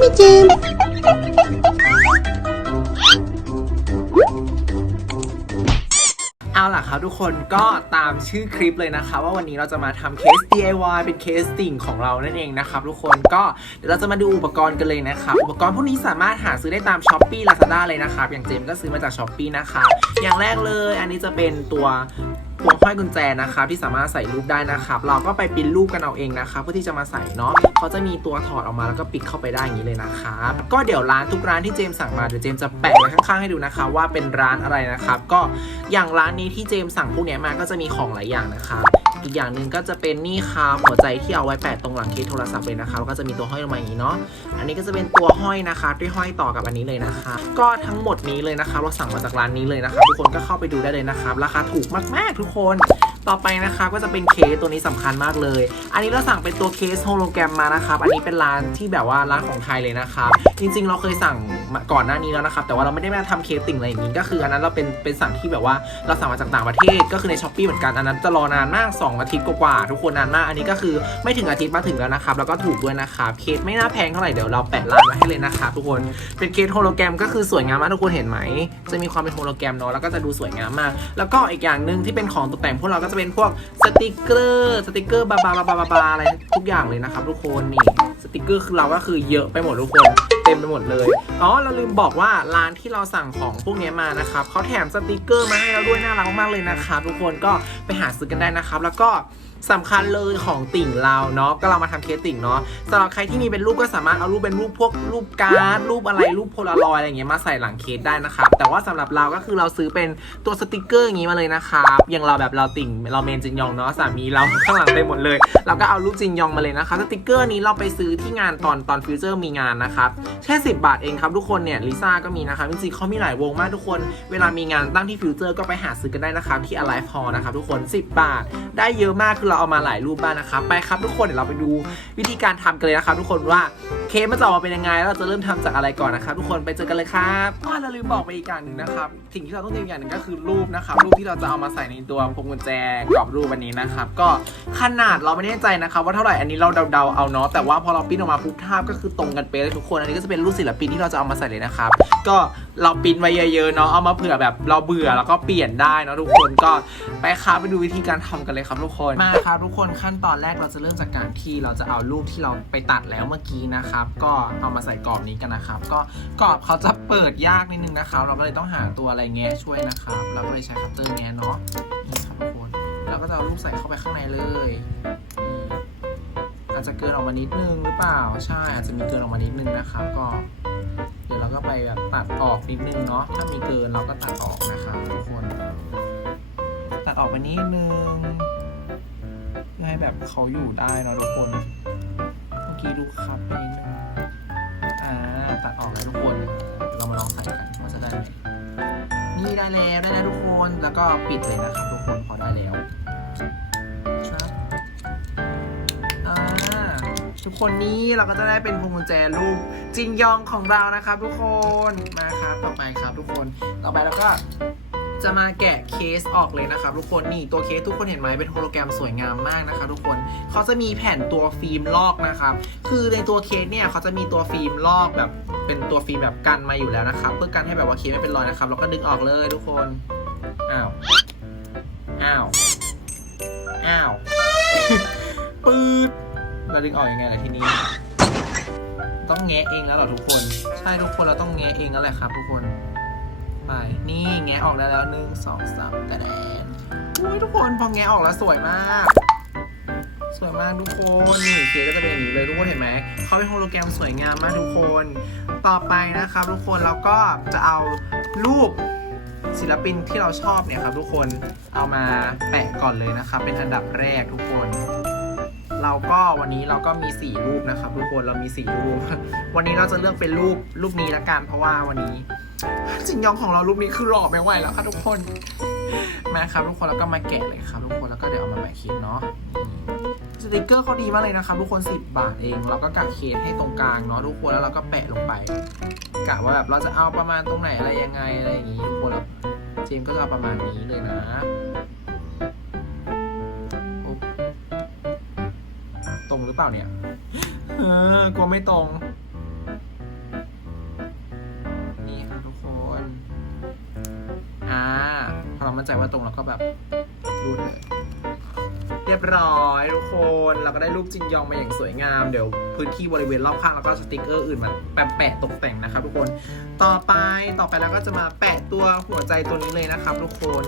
ไหมเจมเอาล่ะครับทุกคนก็ตามชื่อคลิปเลยนะคะ ว่าวันนี้เราจะมาทำเคส DIY เป็นเคสติ่งของเรานั่นเองนะครับทุกคนก็เดี๋ยวเราจะมาดูอุปกรณ์กันเลยนะครับอุปกรณ์พวกนี้สามารถหาซื้อได้ตาม s h อ p e e Lazada เลยนะครับอย่างเจมก็ซื้อมาจาก s h อ p e e นะคะ อย่างแรกเลยอันนี้จะเป็นตัว ห้อยกุญแจนะครับที่สามารถใส่รูปได้นะครับ เราก็ไปปิ้นรูปกันเอาเองนะครับเพื่อที่จะมาใส่เนาะเขาจะมีตัวถอดออกมาแล้วก็ปิดเข้าไปได้อย่างนี้เลยนะครับก็เดี๋ยวร้านทุกร้านที่เจมสั่งมาเดี๋ยวเจมจะแปะไว้ข้างๆให้ดูนะคะว่าเป็นร้านอะไรนะครับ ก็อย่างร้านนี้ที่เจมสั่งพวกนี้มาก็จะมีของหลายอย่างนะครับ อีกอย่างหนึ่งก็จะเป็นนี่ครับหัวใจที่เอาไว้แปะตรงหลังเคสโทรศัพท์เลยนะคะแล้วก็จะมีตัวห้อยลงมาอย่างนี้เนาะอันนี้ก็จะเป็นตัวห้อยนะคะที่ห้อยต่อกับอันนี้เลยนะคะ ก็ทั้งหมดนี้เลยนะคะเราสั่งมาจากร้านนี้เลยนะคะทุกคนก็เข้าไปดูได้เลยนะครับราคาถูกมากๆทุกคน ต่อไปนะครับก็จะเป็นเคสตัวนี้สำคัญมากเลย อันนี้เราสั่งเป็นตัวเคสโฮโลแกรมมานะครับ อันนี้เป็นร้านที่แบบว่าร้านของไทยเลยนะครับจริงๆ เราเคยสั่งก่อนหน้านี้แล้วนะครับแต่ว่าเราไม่ได้มาทำเคสติ่งอะไรอย่างนี้ก็คืออันนั้นเราเป็นเป็นสั่งที่แบบว่าเราสั่งมาจากต่างประเทศก็คือในช้อปปีเหมือนกันอันนั้นจะรอนานมาก 2 อาทิตย์กว่าๆทุกคนนานมาก อันนี้ก็คือไม่ถึงอาทิตย์มาถึงแล้วนะครับแล้วก็ถูกด้วยนะครับเคสไม่น่าแพงเท่าไหร่เดี๋ยวเราแปะร้านไว้ให้เลยนะครับทุกคนเป็นเคสโฮโลแกรมก็คือสวยงามมากทุกคนเห็นไหมจะมีความเป็นโฮโลแกรมเนาะแล้วก็จะดูสวยงามมาก แล้วก็อีกอย่างหนึ่งที่เป็นของตกแต่งพวกเราก็จะเป็นพวกสติกเกอร์สติกเกอร์บาบาบาบาบาบาอะไรทุกอย่างเลยนะครับทุกคนนี่สติกเกอร์คือเราก็คือเยอะไปหมดทุกคนเต็มไปหมดเลยอ๋อเราลืมบอกว่าร้านที่เราสั่งของพวกนี้มานะครับเขาแถมสติกเกอร์มาให้เราด้วยน่ารักมากเลยนะครับทุกคนก็ไปหาซื้อกันได้นะครับ แล้วก็ สำคัญเลยของติ่งเราเนาะก็เรามาทำเคสติ่งเนาะสำหรับใครที่มีเป็นรูปก็สามารถเอารูปเป็นรูปพวกรูปการ์ดรูปอะไรรูปโพลารอยด์อะไรอย่างเงี้ยมาใส่หลังเคสได้นะครับแต่ว่าสำหรับเราก็คือเราซื้อเป็นตัวสติกเกอร์อย่างงี้มาเลยนะครับอย่างเราแบบเราติ่งเราเมนจินยองเนาะสามีเราข้างหลังเต็มหมดเลย เราก็เอารูปจินยองมาเลยนะคะสติกเกอร์นี้เราไปซื้อที่งานตอนตอนฟิวเจอร์มีงานนะครับแค่10 บาทเองครับทุกคนเนี่ยลิซ่าก็มีนะครับจริงๆเขามีหลายวงมากทุกคน เวลามีงานตั้งที่ฟิวเจอร์ก็ไปหาซื้อกันได้นะครับที่ Alive Hall นะครับทุกคน 10 บาท ได้เยอะมากคือเราเอามาหลายรูปบ้างนะครับไปครับทุกคนเดี๋ยวเราไปดูวิธีการทำกันเลยนะครับทุกคนว่าเคสมันจะออกมาเป็นยังไงแล้วเราจะเริ่มทำจากอะไรก่อนนะครับทุกคนไปเจอกันเลยครับก็เราลืมบอกไปอีกอย่างหนึ่งนะครับสิ่งที่เราต้องเตรียมอย่างหนึ่งก็คือรูปนะครับรูปที่เราจะเอามาใส่ในตัวพวงกุญแจกรอบรูปอันนี้นะครับก็ขนาดเราไม่แน่ใจนะครับว่าเท่าไหร่อันนี้เราเดาๆเอาเนาะแต่ว่าพอเราปิ้นออกมาปุ๊บภาพก็คือตรงกันเป๊ะเลยทุกคนอันนี้ก็จะเป็นรูปศิลปินที่เราจะเอามาใส่เลยนะครับก็เราปิ้นไว้เยอะๆเนาะเอามาเผื่อแบบเราเบื่อแล้วก็เปลี่ยนได้เนาะทุกคนก็ไปครับไปดูวิธีการทำกันเลยครับทุกคนมาครับทุกคนขั้นตอนแรกเราจะเริ่มจากการที่เราจะเอารูปที่เราไปตัดแล้วเมื่อกี้นะครับ ก็เอามาใส่กรอบนี้กันนะครับ ก็กรอบเขาจะเปิดยากนิดนึงนะครับ เราก็เลยต้องหาตัวอะไรแงะช่วยนะครับ เราก็เลยใช้คัตเตอร์แงะเนาะนี่ครับทุกคนแล้วก็จะเอารูปใส่เข้าไปข้างในเลยอาจจะเกินออกมานิดนึงหรือเปล่าใช่อาจจะมีเกินออกมานิดนึงนะครับ ก็เดี๋ยวเราก็ไปแบบตัดออกนิดนึงเนาะถ้ามีเกินเราก็ตัดออกนะครับทุกคนตัดออกไปนิดนึง ให้แบบเขาอยู่ได้เนาะทุกคน เมื่อกี้ดูครับไปนิดนึงอ่าตัดออกแล้วทุกคน เรามาลองใส่กันว่าจะได้ไหมนี่ได้แล้วได้แล้วทุกคน แล้วก็ปิดเลยนะครับทุกคนพอได้แล้วครับอ่าทุกคนนี้เราก็จะได้เป็นพวงกุญแจรูปจินยองของเรานะครับ ทุกคนมาครับต่อไปครับทุกคน ต่อไปเราก็ จะมาแกะเคสออกเลยนะครับทุกคนนี่ตัวเคสทุกคนเห็นไหมเป็นโฮโลแกรมสวยงามมากนะคะทุกคนเขาจะมีแผ่นตัวฟิล์มลอกนะครับคือในตัวเคสเนี่ยเขาจะมีตัวฟิล์มลอกแบบเป็นตัวฟิล์มแบบกันมาอยู่แล้วนะครับเพื่อกันให้แบบว่าเคสไม่เป็นรอยนะครับแล้วก็ดึงออกเลยทุกคนอ้าวอ้าวอ้าวปืดเราดึงออกยังไงล่ะทีนี้ ต้องแงะเองแล้วเหรอทุกคน ใช่ทุกคนเราต้องแงะเองแล้วแหละครับ ทุกคน ไป นี่แงะออกได้แล้วหนึ่งสองสามกระแดนอุ้ยทุกคนพอแงะออกแล้วสวยมาก สวยมากทุกคนนี่เคสก็จะเป็นอย่างนี้เลยทุกคนเห็นไหมเขาเป็นโฮโลแกรมสวยงามมากทุกคน ต่อไปนะครับ ทุกคนเราก็จะเอารูปศิลปินที่เราชอบเนี่ยครับ ทุกคนเอามาแปะก่อนเลยนะครับเป็นอันดับแรกทุกคน เราก็วันนี้เราก็มี 4 รูปนะครับ ทุกคนเรามี 4 รูป วันนี้เราจะเลือกเป็นรูปรูปนี้ละกันเพราะว่าวันนี้ จินยองของเรารูปนี้คือหล่อไม่ไหวแล้วค่ะทุกคนมาครับทุกคนแล้วก็มาแกะเลยครับทุกคนแล้วก็เดี๋ยวเอามาแปะเคสเนาะสติกเกอร์เขาดีมากเลยนะครับทุกคน 10 บาทเอง เราก็กะเคสให้ตรงกลางเนาะทุกคนแล้วเราก็แปะลงไปกะว่าแบบเราจะเอาประมาณตรงไหนอะไรยังไงอะไรอย่างงี้ทุกคนแล้วเจมก็จะเอาประมาณนี้เลยนะตรงหรือเปล่าเนี่ยเออกลัวไม่ตรง เรามั่นใจว่าตรงเราก็แบบรูดเลยเรียบร้อยทุกคนเราก็ได้รูปจินยองมาอย่างสวยงาม เดี๋ยวพื้นที่บริเวณรอบข้างแล้วก็สติกเกอร์อื่นมาแปะตกแต่งนะครับทุกคนต่อไปต่อไปเราก็จะมาแปะตัวหัวใจตัวนี้เลยนะครับ ทุกคน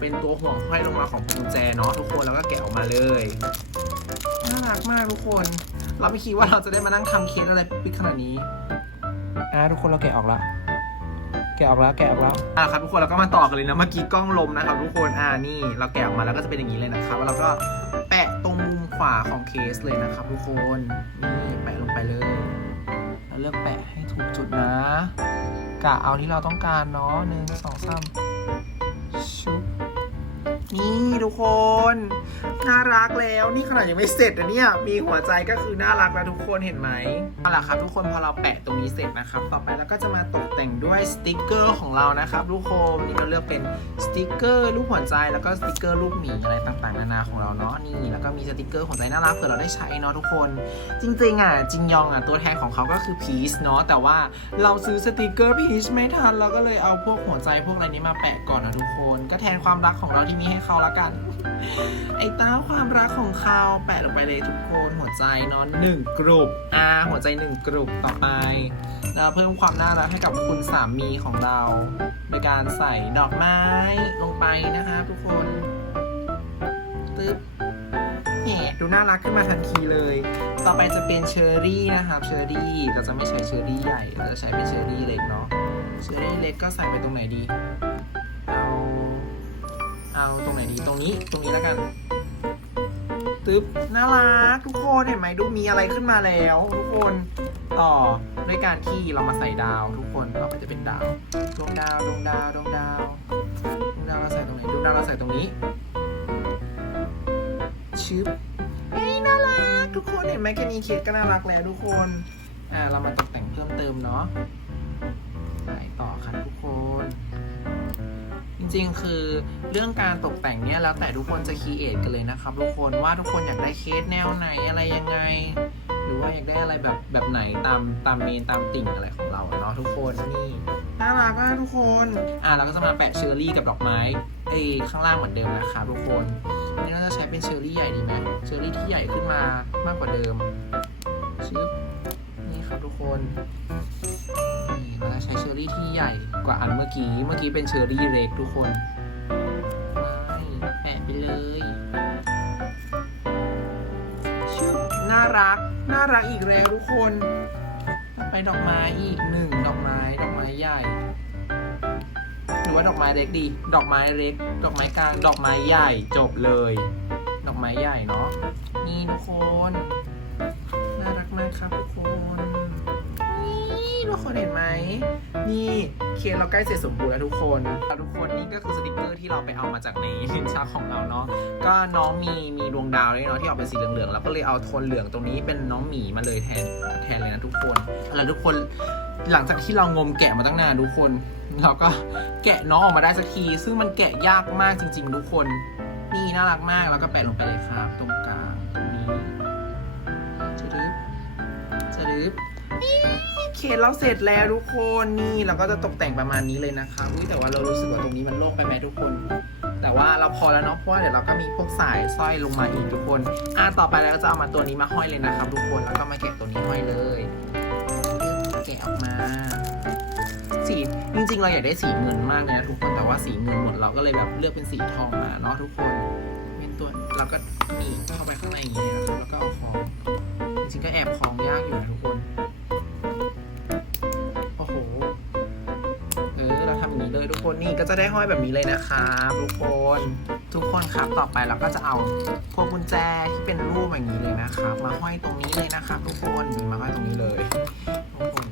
เป็นตัวห่วงห้อยลงมาของกุญแจเนาะทุกคนแล้วก็แกะออกมาเลยน่ารักมากทุกคน เราไม่คิดว่าเราจะได้มานั่งทำเคสอะไรปิ๊กขนาดนี้อะทุกคนเราแกะออกละแกะออกแล้วแกะออกแล้วอะครับทุกคนเราก็มาต่อกันเลยนะเมื่อกี้กล้องลมนะครับทุกคนอ่านี่เราแกะออกมาแล้วก็จะเป็นอย่างนี้เลยนะครับแล้วเราก็แปะตรงมุมขวาของเคสเลยนะครับ ทุกคนนี่แปะลงไปเลยแล้วเลือกแปะให้ถูกจุดนะกะเอาที่เราต้องการเนาะหนึ่งสองสามชุบ นี่ทุกคน น่ารักแล้วนี่ขนาดยังไม่เสร็จนะเนี่ย มีหัวใจก็คือน่ารักแล้วทุกคนเห็นไหมเอาล่ะครับ ทุกคนพอเราแปะตรงนี้เสร็จนะครับ ต่อไปเราก็จะมาตกแต่งด้วยสติกเกอร์ของเรานะครับทุกคนนี่เราเลือกเป็นสติกเกอร์รูปหัวใจแล้วก็สติกเกอร์รูปหมีอะไรต่างๆนานาของเราเนาะนี่แล้วก็มีสติกเกอร์หัวใจน่ารักเผื่อเราได้ใช้เนาะทุกคน จริงๆอะจินยองอะตัวแทนของเขาก็คือพีชเนาะแต่ว่าเราซื้อสติกเกอร์พีชไม่ทันเราก็เลยเอาพวกหัวใจพวกอะไรนี้มาแปะก่อนนะทุกคน ก็แทนความรักของเราที่มีให้เขาละกัน ไอ้ต้าความรักของเขาแปะลงไปเลยทุกคนหัวใจเนาะหนึ่งกลุ่มอ่าหัวใจหนึ่งกลุ่มต่อไปเราเพิ่มความน่ารักให้กับคุณสามีของเราโดยการใส่ดอกไม้ลงไปนะคะ ทุกคนตึ๊บแหมดูน่ารักขึ้นมาทันทีเลย ต่อไปจะเป็นเชอร์รี่นะครับเชอร์รี่เราจะไม่ใช้เชอร์รี่ใหญ่เราจะใช้เป็นเชอร์รี่เล็กเนาะเชอร์รี่เล็กก็ใส่ไปตรงไหนดีเอา เอาตรงไหนดีตรงนี้ตรงนี้แล้วกันตึ๊บน่ารักทุกคนเห็นไหมดูมีอะไรขึ้นมาแล้ว ทุกคนต่อด้วยการที่เรามาใส่ดาว ทุกคนเราก็จะเป็นดาวดวงดาวดวงดาวดวงดาวดวงดาวเราใส่ตรงไหนดวงดาวเราใส่ตรงนี้ชึบเฮ้ยน่ารักทุกคนเห็นไหมแค่นี้เคสก็น่ารักแล้วทุกคนอ่าเรามาตกแต่งเพิ่มเติมเนาะ ริง ๆ คือเรื่องการตกแต่งเนี่ยแล้วแต่ทุกคนจะคีเอทกันเลยนะครับทุกคนว่าทุกคนอยากได้เคสแนวไหนอะไรยังไง หรือว่าอยากได้อะไรแบบแบบไหนตามตามเมนตามติ่งอะไรของเราเนาะทุกคนนี่น่ารักมากทุกคน อะเราก็จะมาแปะเชอร์รี่กับดอกไม้ไอ้ข้างล่างเหมือนเดิมนะครับทุกคนอันนี้เราจะใช้เป็นเชอร์รี่ใหญ่ดีไหมเชอร์รี่ที่ใหญ่ขึ้นมามากกว่าเดิมชึบนี่ครับทุกคน รี่ที่ใหญ่กว่าอันเมื่อกี้ เมื่อกี้เป็นเชอร์รี่เล็กทุกคนไม่แปะไปเลยชุบน่ารัก น่ารักอีกแล้วทุกคนไปดอกไม้อีกหนึ่งดอกไม้ ดอกไม้ใหญ่ หรือว่าดอกไม้เล็กดี ดอกไม้เล็ก ดอกไม้กลาง ดอกไม้ใหญ่จบเลย ดอกไม้ใหญ่เนาะ นี่ทุกคน น่ารักมากครับทุกคน นี่ทุกคนเห็นไหม นี่เคสเราใกล้เสร็จสมบูรณ์แล้วทุกคนแล้วทุกคนนี่ก็คือสติกเกอร์ที่เราไปเอามาจากในลิ้นชักของเราเนาะ ก็น้องมีมีดวงดาวด้วยเนาะที่ออกเป็นสีเหลืองๆ แล้วก็เลยเอาโทนเหลืองตรงนี้เป็นน้องหมีมาเลยแทนแทนเลยนะทุกคน แล้วทุกคนหลังจากที่เรางมแกะมาตั้งนานทุกคนเราก็แกะน้องออกมาได้สักที ซึ่งมันแกะยากมากจริง ๆ ทุกคน นี่น่ารักมากแล้วก็แปะลงไปเลยครับตรงกลางตรง เคสเราเสร็จแล้วทุกคนนี่เราก็จะตกแต่งประมาณนี้เลยนะคะอุ้ยแต่ว่าเรารู้สึกว่าตรงนี้มันโล่งไปไหมทุกคน แต่ว่าเราพอแล้วเนาะเพราะว่าเดี๋ยวเราก็มีพวกสายสร้อยลงมาอีกทุกคนอะต่อไปเราก็จะเอามาตัวนี้มาห้อยเลยนะครับ ทุกคนแล้วก็มาแกะตัวนี้ห้อยเลยแกะออกมาสีจริงๆ เราอยากได้สีเงินมากเลยนะทุกคนแต่ว่าสีเงินหมดเราก็เลยแบบเลือกเป็นสีทองมาเนาะทุกคนเป็นตัวเราก็หนีบเข้าไปข้างในอย่างนี้นะครับแล้วก็เอาคล้องจริงๆก็แอบคล้องยากอยู่นะทุกคน คนนี่ก็จะได้ห้อยแบบนี้เลยนะครับทุกคนทุกคนครับต่อไปเราก็จะเอาพวกกุญแจที่เป็นรูปอย่างนี้เลยนะครับ มาห้อยตรงนี้เลยนะครับ ทุกคนมาห้อยตรงนี้เลยทุกคน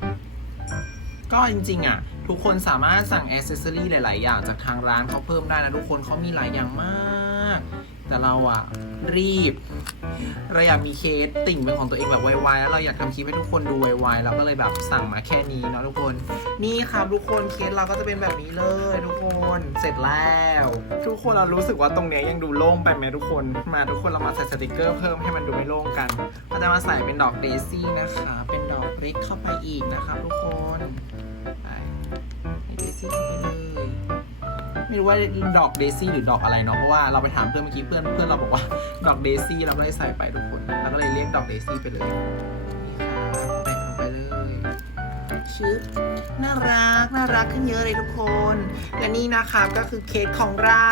ก็จริงๆอะทุกคนสามารถสั่งอ c เซสซอรี่หลาย ๆ อย่างจากทางร้านเขาเพิ่มได้นะทุกคนเขามีหลายอย่างมาก แต่เราอะรีบ เราอยากมีเคสติ่งเป็นของตัวเองแบบไวๆแล้วเราอยากทำคลิปให้ทุกคนดูไวๆเราก็เลยแบบสั่งมาแค่นี้เนาะทุกคน นี่ครับทุกคนเคสเราก็จะเป็นแบบนี้เลยทุกคนเสร็จแล้ว ทุกคนเรารู้สึกว่าตรงเนี้ยยังดูโล่งไปไหมทุกคนมาทุกคนเรามาใส่สติกเกอร์เพิ่มให้มันดูไม่โล่งกันเราจะมาใส่เป็นดอกเดซี่นะคะ เป็นดอกเล็กเข้าไปอีกนะครับทุกคนไปให้เดซี่เข้าไปเลย ไม่รู้ว่าดอกเดซี่หรือดอกอะไรเนาะเพราะว่าเราไปถามเพื่อนเมื่อกี้เพื่อนเพื่อนเราบอกว่าดอกเดซี่เราไม่ได้ใส่ไปทุกคนเราก็เลยเรียกดอกเดซี่ไปเลยแบ่งลงไปเลยชึบน่ารักน่ารักขึ้นเยอะเลยทุกคน และนี่นะครับก็คือเค้กของเรา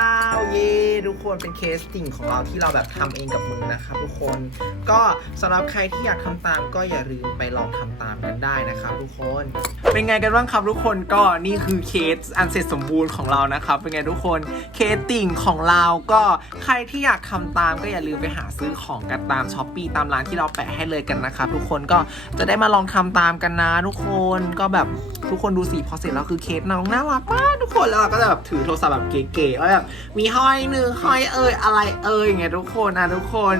เย้ทุกคนเป็นเคสติ่งของเราที่เราแบบทำเองกับมือนะครับทุกคนก็สำหรับใครที่อยากทำตามก็อย่าลืมไปลองทำตามกันได้นะครับทุกคน เป็นไงกันบ้างครับทุกคนก็นี่คือเคสอันเสร็จสมบูรณ์ของเรานะครับเป็นไงทุกคนเคสติ่งของเราก็ใครที่อยากทำตามก็อย่าลืมไปหาซื้อของกันตามช้อปปีตามร้านที่เราแปะให้เลยกันนะครับทุกคนก็จะได้มาลองทำตามกันนะทุกคนก็แบบทุกคนดูสิพอเสร็จแล้วคือเคสน้องน่ารักมากทุกคนแล้วเราก็จะแบบถือโทรศัพท์แบบเก๋ๆว่าแบบมีห้อยหนึ่งห้อยเอ่ยอะไรเอ่ยอย่างเงี้ยทุกคนนะทุกคน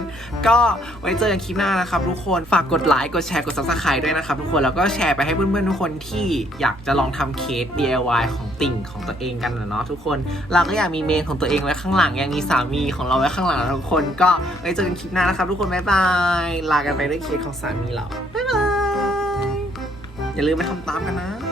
ก็ไว้เจอกันคลิปหน้านะครับทุกคนฝากกดไลค์กดแชร์กด subscribe ด้วยนะครับทุกคนแล้วก็แชร์ไปให้เพื่อนๆทุกคนที่อยากจะลองทำเคส DIY ของติ่งของตัวเองกันนะเนาะทุกคน เราก็อยากมีเมนของตัวเองไว้ข้างหลังอยากมีสามีของเราไว้ข้างหลังนะทุกคน ก็ไว้เจอกันคลิปหน้านะครับทุกคนบ๊ายบายลากันไปด้วยเคสของสามีเราบ๊ายบายอย่าลืมไปทำตามกันนะ